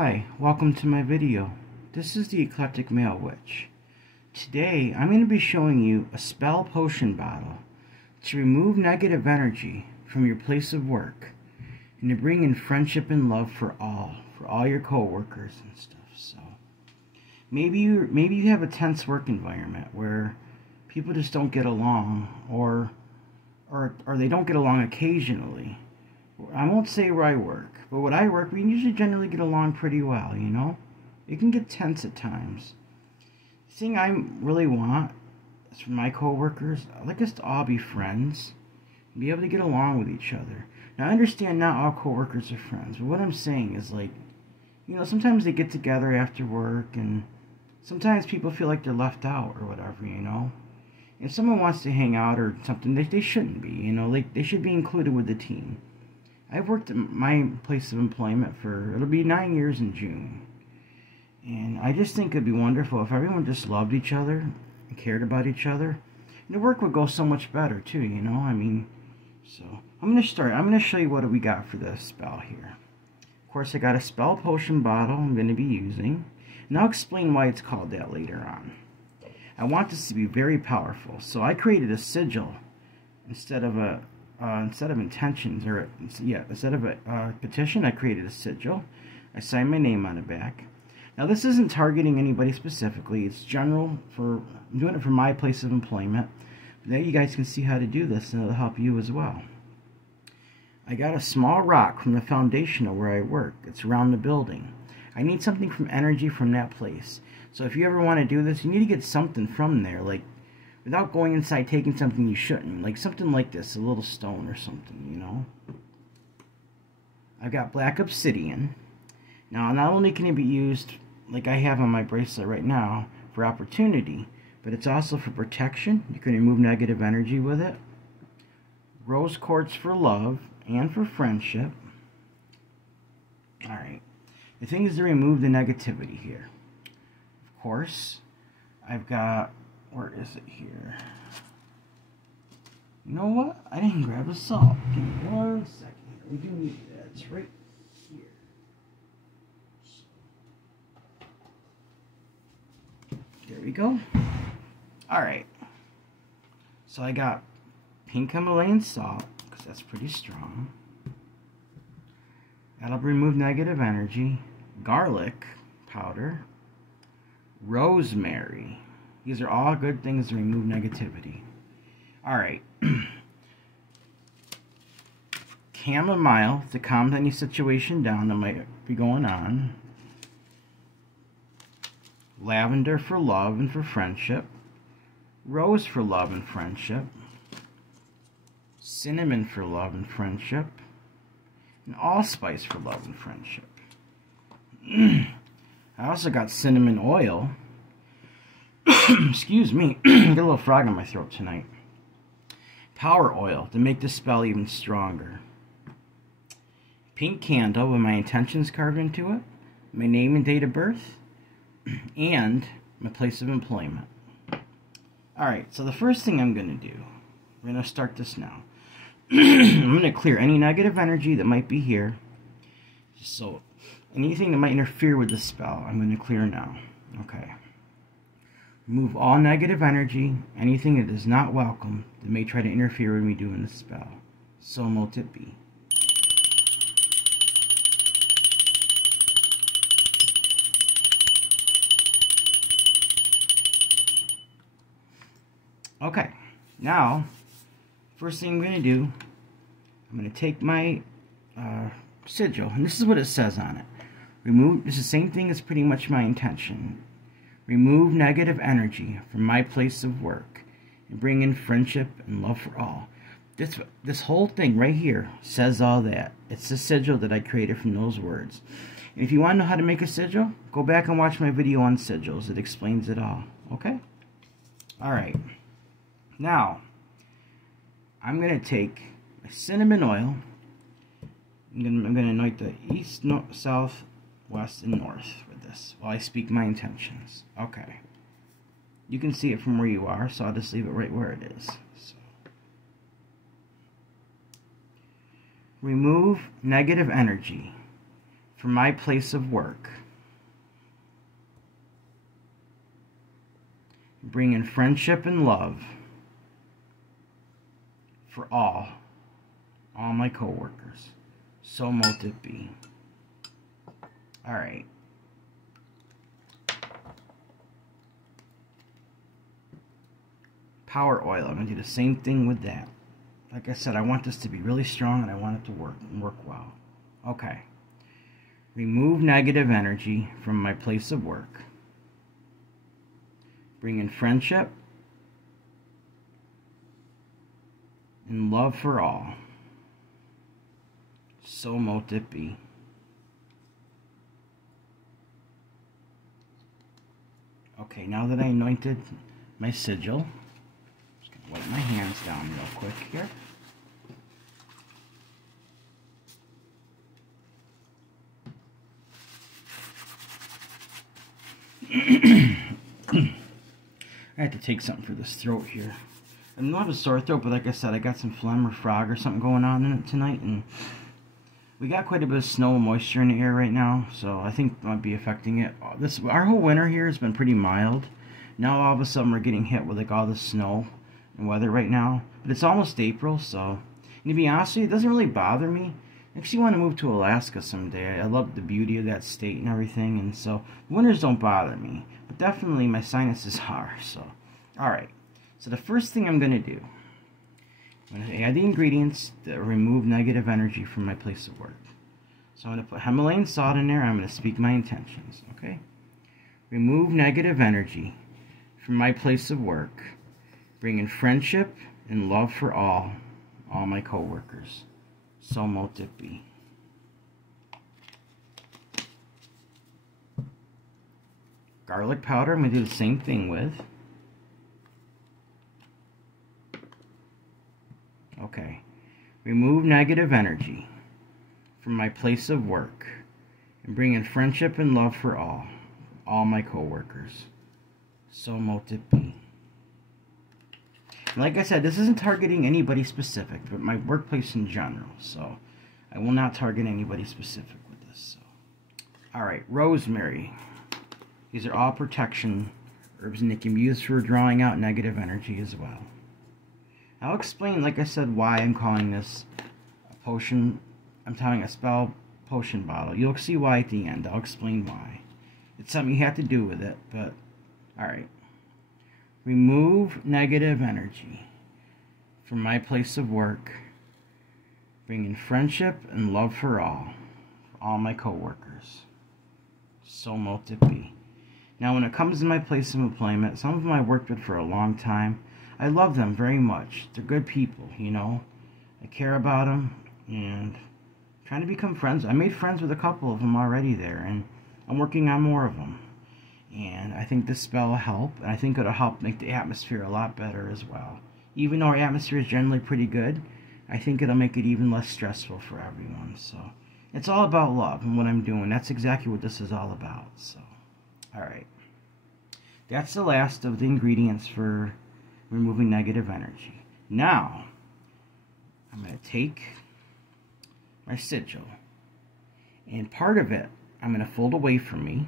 Hi, welcome to my video. This is the Eclectic Male Witch. Today, I'm going to be showing you a spell potion bottle to remove negative energy from your place of work and to bring in friendship and love for all your co-workers and stuff. So, maybe you have a tense work environment where people just don't get along, or they don't get along occasionally. I won't say where I work, but where I work, we usually generally get along pretty well, you know? It can get tense at times. The thing I really want is for my coworkers, I'd like us to all be friends and be able to get along with each other. Now, I understand not all coworkers are friends, but what I'm saying is, like, you know, sometimes they get together after work, and sometimes people feel like they're left out or whatever, you know? If someone wants to hang out or something, they shouldn't be, you know? Like, they should be included with the team. I've worked at my place of employment it'll be 9 years in June. And I just think it'd be wonderful if everyone just loved each other and cared about each other. And the work would go so much better too, you know? I mean, so I'm going to start. I'm going to show you what we got for this spell here. Of course, I got a spell potion bottle I'm going to be using. And I'll explain why it's called that later on. I want this to be very powerful. So I created a sigil instead of intentions, or instead of a petition, I created a sigil. I signed my name on the back. Now, this isn't targeting anybody specifically. It's general. I'm doing it for my place of employment. But now you guys can see how to do this, and it'll help you as well. I got a small rock from the foundation of where I work. It's around the building. I need something from energy from that place. So if you ever want to do this, you need to get something from there, like, without going inside taking something you shouldn't. Like something like this, a little stone or something, you know. I've got black obsidian. Now, not only can it be used, like I have on my bracelet right now, for opportunity, but it's also for protection. You can remove negative energy with it. Rose quartz for love and for friendship. Alright. The thing is to remove the negativity here. Of course, I've got... Where is it here? You know what? I didn't grab the salt. Give me 1 second. We do need that. It's right here. There we go. Alright. So I got pink Himalayan salt, because that's pretty strong. That'll remove negative energy. Garlic powder. Rosemary. These are all good things to remove negativity. Alright. Chamomile to calm any situation down that might be going on. Lavender for love and for friendship. Rose for love and friendship. Cinnamon for love and friendship. And allspice for love and friendship. I also got cinnamon oil. Excuse me, got a little frog in my throat tonight. Power oil to make the spell even stronger. Pink candle with my intentions carved into it, my name and date of birth, and my place of employment. Alright, so the first thing I'm going to do, we're going to start this now. I'm going to clear any negative energy that might be here. So, anything that might interfere with the spell, I'm going to clear now. Okay. Remove all negative energy, anything that is not welcome that may try to interfere with me doing the spell. So mote it be. Okay, now, first thing I'm going to do, I'm going to take my sigil, and this is what it says on it. This is the same thing as pretty much my intention. Remove negative energy from my place of work and bring in friendship and love for all. This whole thing right here says all that. It's the sigil that I created from those words. And if you want to know how to make a sigil, go back and watch my video on sigils. It explains it all. Okay? Alright. Now, I'm going to take my cinnamon oil. I'm going to anoint the east, south, west, and north with this while I speak my intentions. Okay. You can see it from where you are, so I'll just leave it right where it is. So. Remove negative energy from my place of work. Bring in friendship and love for all my co-workers. So mote it be. Alright. Power oil. I'm going to do the same thing with that. Like I said, I want this to be really strong and I want it to work and work well. Okay. Remove negative energy from my place of work. Bring in friendship and love for all. So mote it be. Okay, now that I anointed my sigil, I'm just going to wipe my hands down real quick here. I had to take something for this throat here. I don't have a sore throat, but like I said, I got some phlegm or frog or something going on in it tonight, and we got quite a bit of snow and moisture in the air right now, so I think it might be affecting it. Our whole winter here has been pretty mild. Now all of a sudden we're getting hit with like all the snow and weather right now, but it's almost April, so and to be honest with you, it doesn't really bother me. I actually want to move to Alaska someday. I love the beauty of that state and everything, and so winters don't bother me. But definitely my sinuses are, so. Alright, so the first thing I'm going to do, I'm going to add the ingredients that remove negative energy from my place of work. So I'm going to put Himalayan salt in there. I'm going to speak my intentions, okay? Remove negative energy from my place of work. Bring in friendship and love for all my co-workers. So mote it be. Garlic powder, I'm going to do the same thing with. Okay. Remove negative energy from my place of work and bring in friendship and love for all my co-workers. So mote it be. Like I said, this isn't targeting anybody specific, but my workplace in general. So I will not target anybody specific with this. So. Alright, rosemary. These are all protection herbs, and they can be used for drawing out negative energy as well. I'll explain, like I said, why I'm calling this a potion. I'm telling a spell potion bottle. You'll see why at the end. I'll explain why. It's something you have to do with it, but alright. Remove negative energy from my place of work. Bring in friendship and love for all my co-workers. So mote it be. Now, when it comes to my place of employment, some of them I worked with for a long time. I love them very much. They're good people, you know. I care about them, and I'm trying to become friends. I made friends with a couple of them already there, and I'm working on more of them. And I think this spell will help, and I think it'll help make the atmosphere a lot better as well. Even though our atmosphere is generally pretty good, I think it'll make it even less stressful for everyone. So it's all about love and what I'm doing. That's exactly what this is all about. So, alright. That's the last of the ingredients for removing negative energy. Now, I'm going to take my sigil, and part of it I'm going to fold away from me.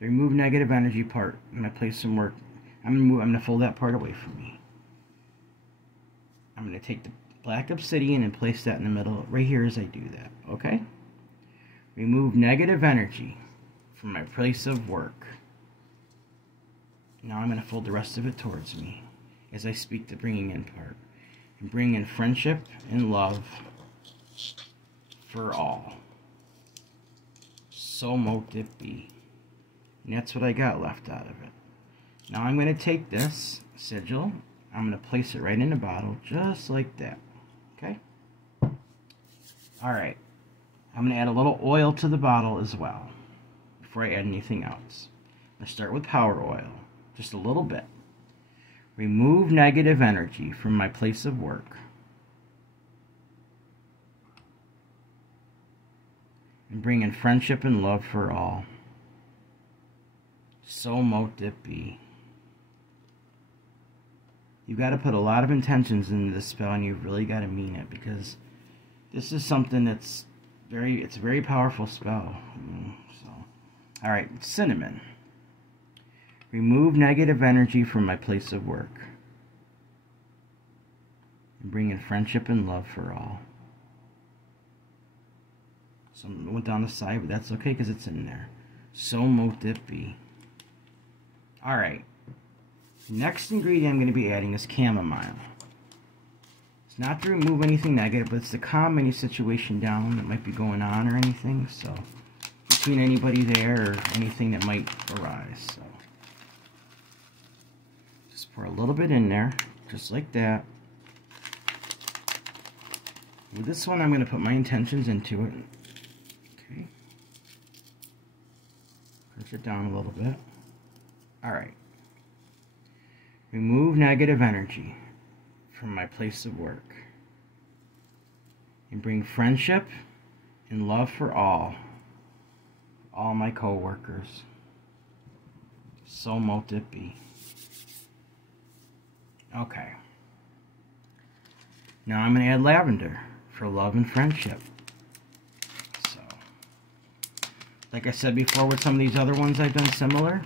The remove negative energy part, I'm going to place some work. I'm going to fold that part away from me. I'm going to take the black obsidian and place that in the middle right here as I do that. Okay? Remove negative energy from my place of work. Now I'm going to fold the rest of it towards me as I speak the bringing in part. And bring in friendship and love for all. So mote it be. And that's what I got left out of it. Now I'm going to take this sigil, I'm going to place it right in the bottle, just like that. Okay? Alright. I'm going to add a little oil to the bottle as well, before I add anything else. I'm going to start with power oil, just a little bit. Remove negative energy from my place of work. And bring in friendship and love for all. So mote it be. You've got to put a lot of intentions into this spell, and you've really got to mean it, because this is something that's it's a very powerful spell. So, all right, cinnamon. Remove negative energy from my place of work. And bring in friendship and love for all. Some went down the side, but that's okay because it's in there. So mote it be. Alright. Next ingredient I'm going to be adding is chamomile. It's not to remove anything negative, but it's to calm any situation down that might be going on or anything. So, between anybody there or anything that might arise. So, just pour a little bit in there, just like that. With this one, I'm going to put my intentions into it. Okay. Push it down a little bit. Alright. Remove negative energy from my place of work. And bring friendship and love for all my co-workers. So mote it be. Okay. Now I'm going to add lavender for love and friendship. So, like I said before with some of these other ones I've done similar,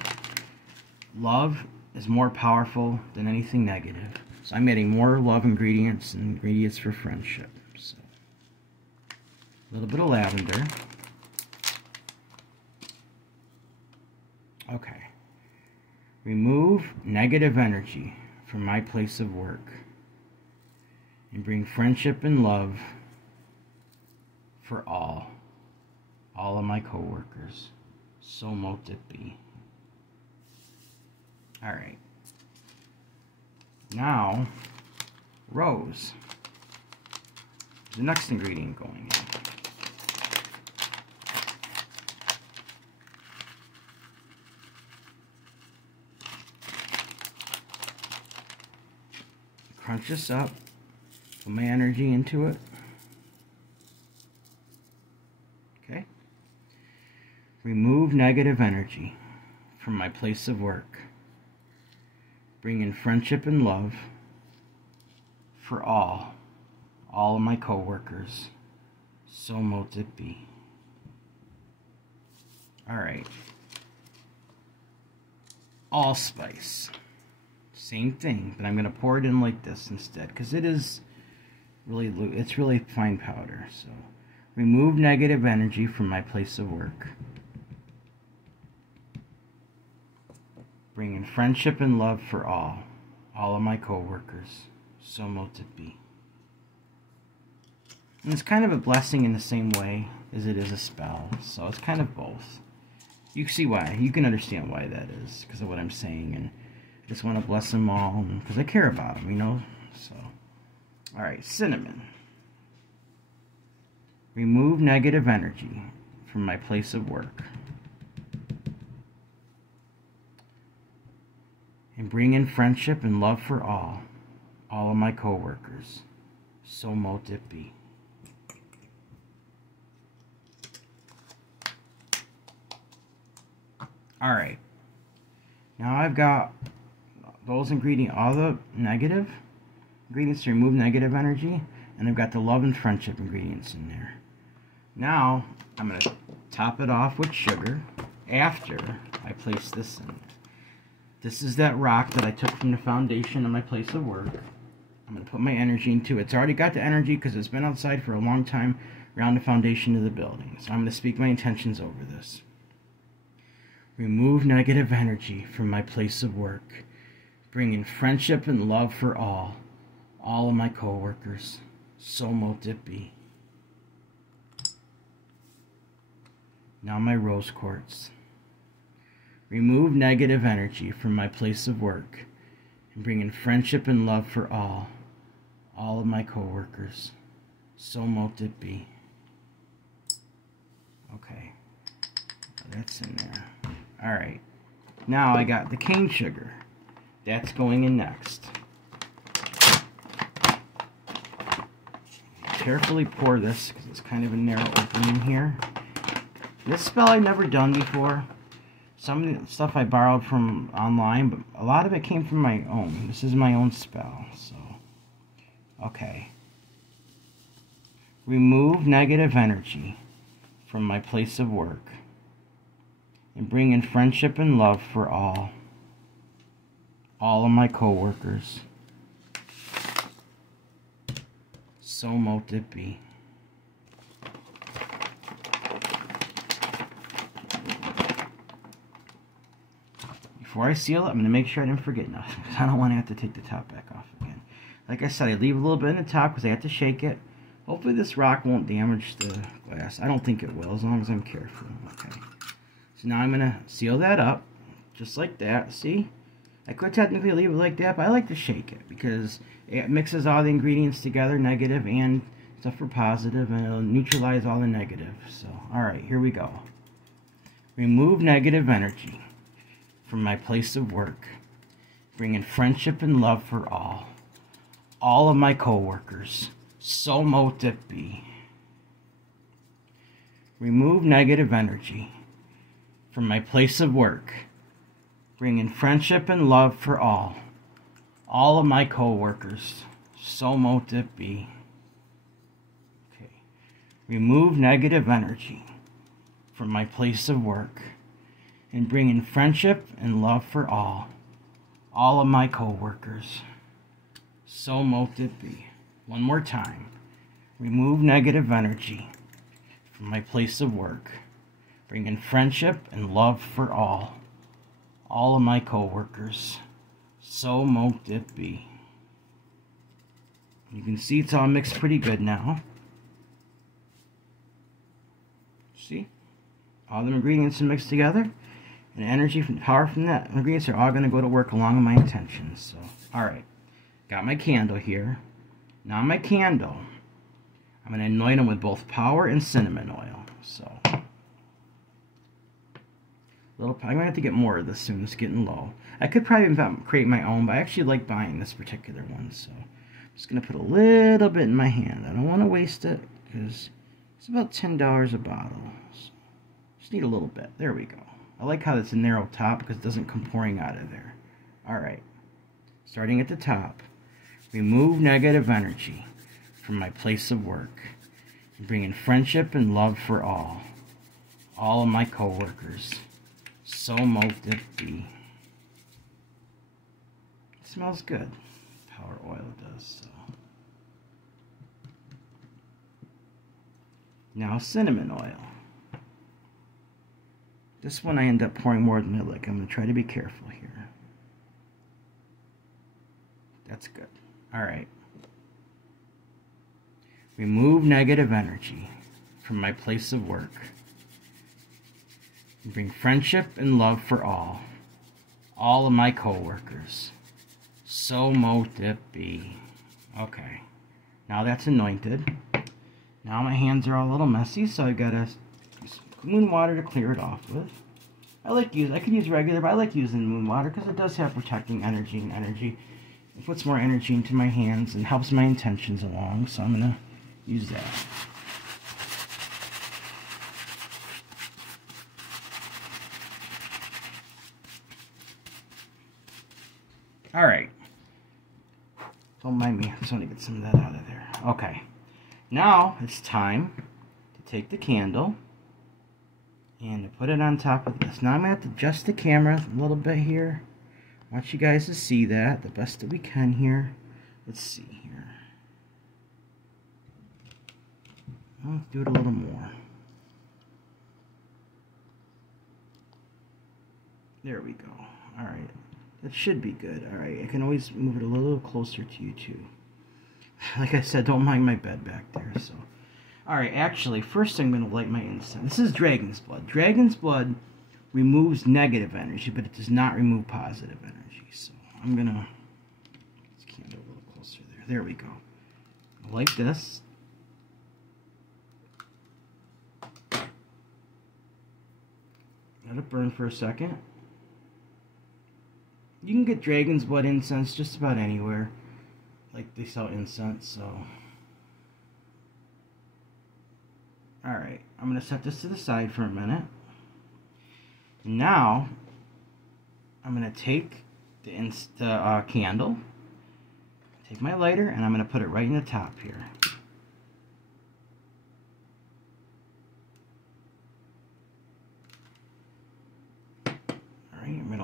love is more powerful than anything negative. So I'm adding more love ingredients and ingredients for friendship. So, a little bit of lavender. Okay. Remove negative energy from my place of work. And bring friendship and love for all of my co-workers. So mote it be. Alright. Now, rose. The next ingredient going in. Crunch this up. Put my energy into it. Okay. Remove negative energy from my place of work. Bring in friendship and love for all of my co-workers. So mote it be. Alright. Allspice. Same thing, but I'm going to pour it in like this instead, because it's really fine powder. So, remove negative energy from my place of work. Bring in friendship and love for all of my co-workers. So mote it be. And it's kind of a blessing in the same way as it is a spell, so it's kind of both. You can see why. You can understand why that is, because of what I'm saying, and I just want to bless them all, because I care about them, you know. So, alright, cinnamon. Remove negative energy from my place of work. And bring in friendship and love for all of my co-workers. So mote it be. Alright. Now I've got those ingredients, all the negative ingredients to remove negative energy, and I've got the love and friendship ingredients in there. Now I'm going to top it off with sugar after I place this in. This is that rock that I took from the foundation of my place of work. I'm going to put my energy into it. It's already got the energy because it's been outside for a long time around the foundation of the building. So I'm going to speak my intentions over this. Remove negative energy from my place of work. Bring in friendship and love for all of my co-workers. So mote it be. Now my rose quartz. Remove negative energy from my place of work and bring in friendship and love for all of my co-workers. So mote it be. Okay, that's in there. Alright, now I got the cane sugar. That's going in next. Carefully pour this because it's kind of a narrow opening here. This spell I've never done before. Some of the stuff I borrowed from online, but a lot of it came from my own. This is my own spell, so. Okay. Remove negative energy from my place of work and bring in friendship and love for all of my co-workers. So mote it be. Before I seal it, I'm going to make sure I didn't forget nothing, because I don't want to have to take the top back off again. Like I said, I leave a little bit in the top because I have to shake it. Hopefully this rock won't damage the glass. I don't think it will, as long as I'm careful. Okay. So now I'm going to seal that up, just like that. See? I could technically leave it like that, but I like to shake it because it mixes all the ingredients together, negative and stuff for positive, and it'll neutralize all the negative. So, alright, here we go. Remove negative energy from my place of work. Bring in friendship and love for all of my co-workers. So mote it be. Remove negative energy from my place of work. Bring in friendship and love for all of my co-workers. So mote it be. Okay. Remove negative energy from my place of work and bring in friendship and love for all of my co-workers. So mote it be. One more time. Remove negative energy from my place of work. Bring in friendship and love for all of my co-workers. So mote it be. You can see it's all mixed pretty good now. See? All the ingredients are mixed together. And energy from power from that ingredients are all going to go to work along with my intentions. So, alright. Got my candle here. Now my candle, I'm going to anoint them with both power and cinnamon oil. So, I'm going to have to get more of this soon. It's getting low. I could probably create my own, but I actually like buying this particular one. So, I'm just going to put a little bit in my hand. I don't want to waste it because it's about $10 a bottle. So, just need a little bit. There we go. I like how it's a narrow top because it doesn't come pouring out of there. Alright. Starting at the top. Remove negative energy from my place of work. And bring in friendship and love for all of my co-workers. So mote it be. It smells good. Power oil does so. Now cinnamon oil. This one I end up pouring more than I like. I'm going to try to be careful here. That's good. Alright. Remove negative energy from my place of work. And bring friendship and love for all of my co-workers. So mote it be. Okay. Now that's anointed. Now my hands are all a little messy, so I gotta moon water to clear it off with. I could use regular, but I like using moon water because it does have protecting energy and energy. It puts more energy into my hands and helps my intentions along, so I'm gonna use that. Alright. Don't mind me, I just want to get some of that out of there. Okay. Now it's time to take the candle and to put it on top of this. Now I'm going to have to adjust the camera a little bit here. I want you guys to see that the best that we can here. Let's see here. I'll do it a little more. There we go. Alright. That should be good. Alright. I can always move it a little closer to you too. Like I said, don't mind my bed back there. So, alright, actually, first I'm going to light my incense. This is Dragon's Blood. Dragon's Blood removes negative energy, but it does not remove positive energy. So, I'm going to... Let's candle a little closer there. There we go. I'll light this. Let it burn for a second. You can get Dragon's Blood incense just about anywhere. Like they sell incense, so... Alright, I'm going to set this to the side for a minute. Now, I'm going to take the candle, take my lighter, and I'm going to put it right in the top here.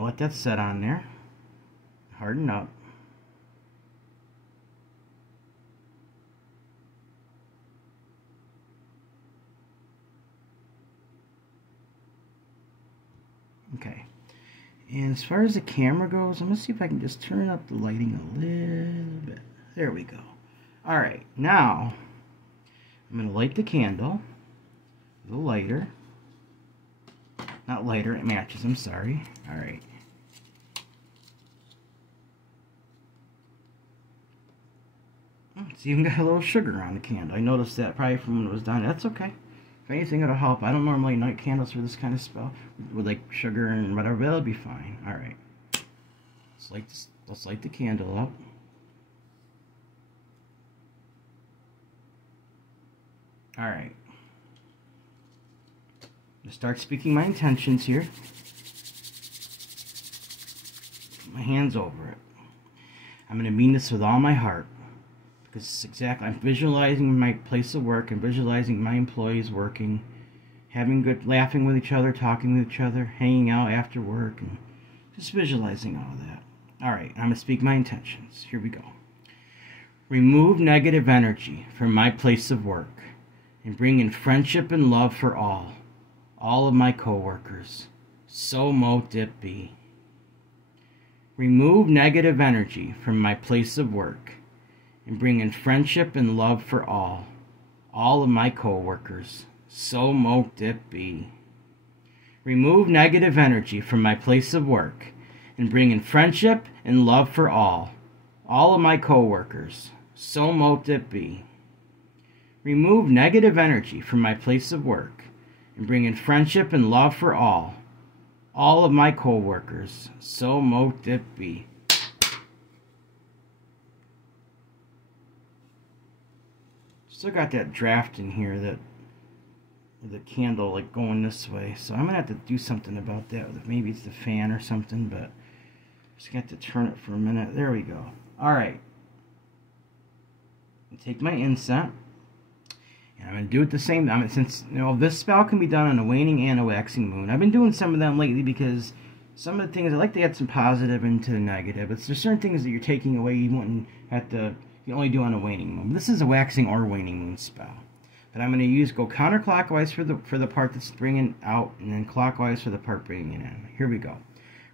I'll let that set on there. Harden up. Okay. And as far as the camera goes, I'm going to see if I can just turn up the lighting a little bit. There we go. Alright, now I'm going to light the candle. The lighter. Not lighter, it matches, I'm sorry. Alright. It's even got a little sugar on the candle. I noticed that probably from when it was done. That's okay. If anything, it'll help. I don't normally light candles for this kind of spell with like sugar and whatever, but it'll be fine. Alright. Let's light the candle up. Alright. I'm going to start speaking my intentions here. Put my hands over it. I'm going to mean this with all my heart. Because it's exactly, I'm visualizing my place of work and visualizing my employees working, having good, laughing with each other, talking with each other, hanging out after work, and just visualizing all of that. Alright, I'm going to speak my intentions. Here we go. Remove negative energy from my place of work and bring in friendship and love for all of my co-workers. So mote it be. Remove negative energy from my place of work and bring in friendship and love for all of my co-workers. So mote it be. Remove negative energy from my place of work and bring in friendship and love for all of my co-workers. So mote it be. Remove negative energy from my place of work and bring in friendship and love for all of my co-workers. So mote it be. Still got that draft in here that with the candle like going this way, so I'm gonna have to do something about that. Maybe it's the fan or something, but just got to turn it for a minute. There we go. All right. Take my incense, and I'm gonna do it the same. Since this spell can be done on a waning and a waxing moon. I've been doing some of them lately because some of the things I like to add some positive into the negative. There's certain things that you're taking away you wouldn't have to. You only do on a waning moon. This is a waxing or waning moon spell. But I'm going to go counterclockwise for the part that's bringing out, and then clockwise for the part bringing in. Here we go.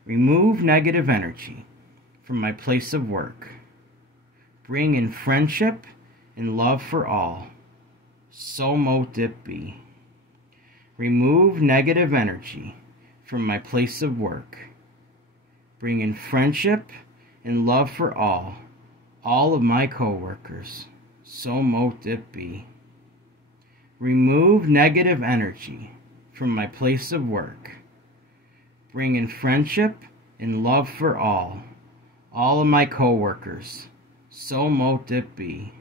Remove negative energy from my place of work. Bring in friendship and love for all. So mote it be. Remove negative energy from my place of work. Bring in friendship and love for all of my co-workers. So mote it be. Remove negative energy from my place of work. Bring in friendship and love for all of my co-workers. So mote it be.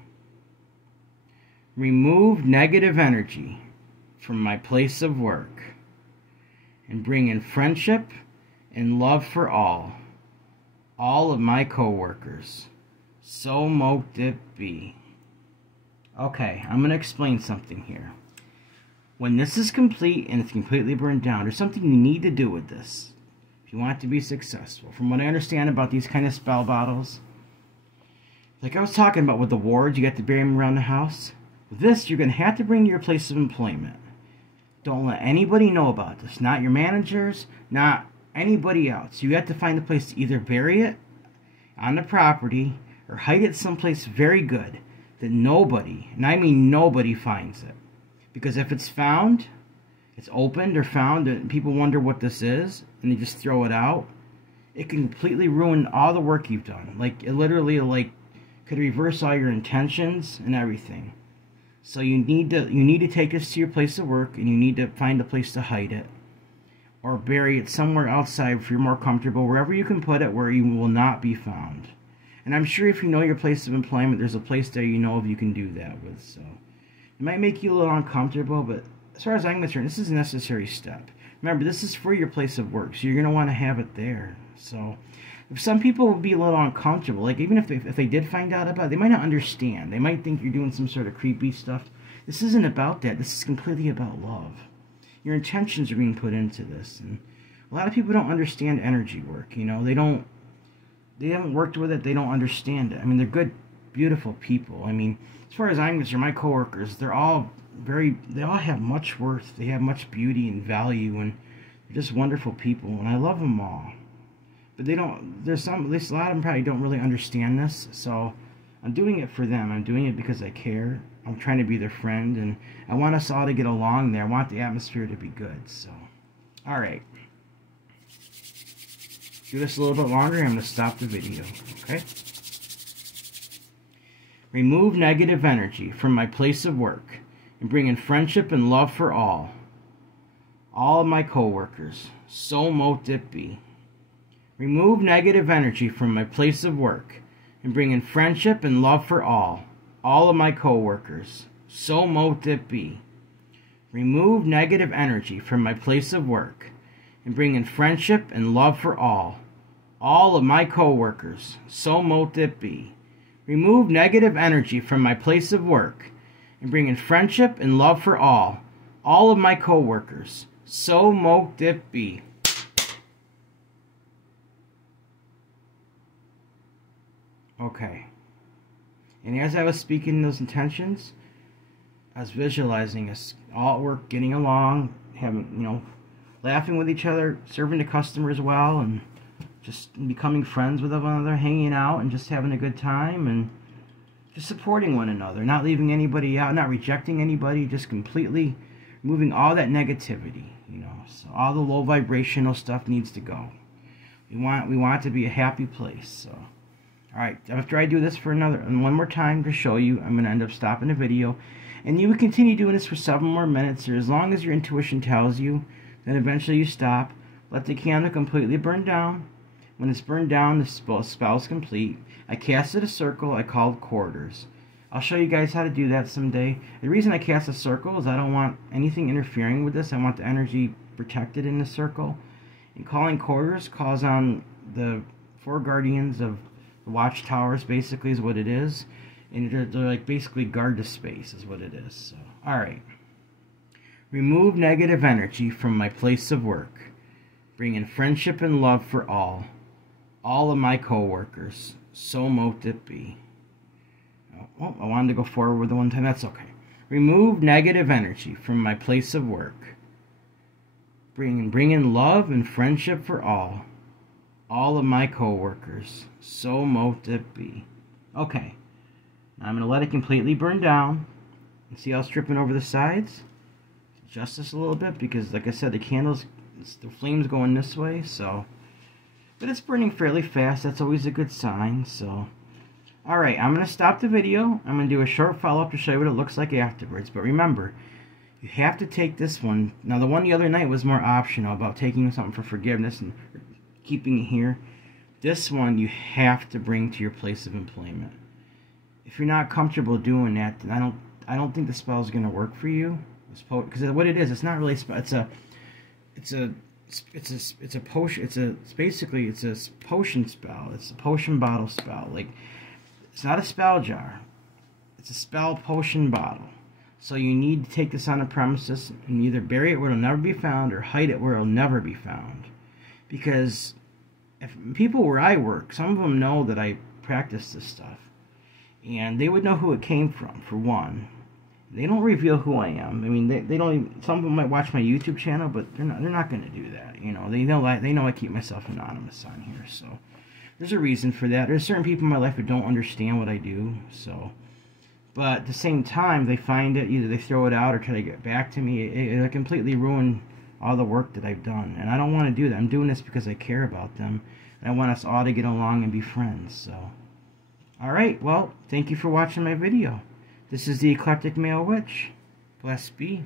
Remove negative energy from my place of work and bring in friendship and love for all of my co-workers. So mote it be. Okay, I'm going to explain something here. When this is complete and it's completely burned down, there's something you need to do with this if you want it to be successful. From what I understand about these kind of spell bottles, like I was talking about with the wards, you got to bury them around the house. With this, you're going to have to bring to your place of employment. Don't let anybody know about this. Not your managers, not anybody else. You have to find a place to either bury it on the property or hide it someplace very good that nobody, and I mean nobody, finds it. Because if it's found, it's opened or found, and people wonder what this is, and they just throw it out, it can completely ruin all the work you've done. Like, it literally, could reverse all your intentions and everything. So you need to take this to your place of work, and you need to find a place to hide it. Or bury it somewhere outside if you're more comfortable, wherever you can put it where you will not be found. And I'm sure if you know your place of employment, there's a place there you know if you can do that with. So it might make you a little uncomfortable, but as far as I'm concerned, this is a necessary step. Remember, this is for your place of work, so you're going to want to have it there. So if some people will be a little uncomfortable, like even if they did find out about it, they might not understand. They might think you're doing some sort of creepy stuff. This isn't about that. This is completely about love. Your intentions are being put into this. And a lot of people don't understand energy work. You know, they haven't worked with it. They don't understand it. I mean, they're good, beautiful people. I mean, as far as I'm concerned, my coworkers, they all have much worth. They have much beauty and value, and they're just wonderful people, and I love them all. But they don't, at least a lot of them probably don't really understand this, so I'm doing it for them. I'm doing it because I care. I'm trying to be their friend, and I want us all to get along there. I want the atmosphere to be good, so. All right. Do this a little bit longer, I'm going to stop the video, okay? Remove negative energy from my place of work and bring in friendship and love for all of my co-workers. So mote it be. Remove negative energy from my place of work and bring in friendship and love for all of my co-workers. So mote it be. Remove negative energy from my place of work and bring in friendship and love for all of my co-workers. So mote it be. Remove negative energy from my place of work and bring in friendship and love for all of my co-workers. So mote it be. Okay. And as I was speaking those intentions, I was visualizing us all at work, getting along, having, laughing with each other, serving the customers well, and just becoming friends with one another, hanging out, and just having a good time, and just supporting one another, not leaving anybody out, not rejecting anybody, just completely removing all that negativity, So all the low vibrational stuff needs to go. We want it to be a happy place. So, all right. After I do this for one more time to show you, I'm going to end up stopping the video, and you would continue doing this for 7 more minutes, or as long as your intuition tells you. Then eventually you stop. Let the candle completely burn down. When it's burned down, the spell is complete. I casted a circle I called quarters. I'll show you guys how to do that someday. The reason I cast a circle is I don't want anything interfering with this. I want the energy protected in the circle. And calling quarters calls on the 4 guardians of the watchtowers, basically, is what it is. And they're like basically guard the space is what it is. So, all right. Remove negative energy from my place of work. Bring in friendship and love for all of my co-workers. So mote it be. Oh, I wanted to go forward with the one time. That's okay. Remove negative energy from my place of work. Bring in love and friendship for all of my co-workers. So mote it be. Okay. Now I'm going to let it completely burn down. And see how it's dripping over the sides? Adjust this a little bit because, like I said, the flame's going this way, so. But it's burning fairly fast. That's always a good sign, so. Alright, I'm going to stop the video. I'm going to do a short follow-up to show you what it looks like afterwards. But remember, you have to take this one. Now, the one the other night was more optional about taking something for forgiveness and keeping it here. This one you have to bring to your place of employment. If you're not comfortable doing that, then I don't think the spell is going to work for you. Because what it is, it's not really a spell. It's a potion. It's basically a potion spell. It's a potion bottle spell. Like, it's not a spell jar. It's a spell potion bottle. So you need to take this on the premises and either bury it where it'll never be found or hide it where it'll never be found. Because if people where I work, some of them know that I practice this stuff, and they would know who it came from. For one, they don't reveal who I am. I mean, they don't even, some of them might watch my YouTube channel, but they're not going to do that. They know I keep myself anonymous on here. So there's a reason for that. There's certain people in my life who don't understand what I do. So, but at the same time, they find it, either they throw it out or try to get back to me. It'll completely ruin all the work that I've done, and I don't want to do that. I'm doing this because I care about them, and I want us all to get along and be friends. So, alright, well, thank you for watching my video. This is the Eclectic Male Witch. Blessed be.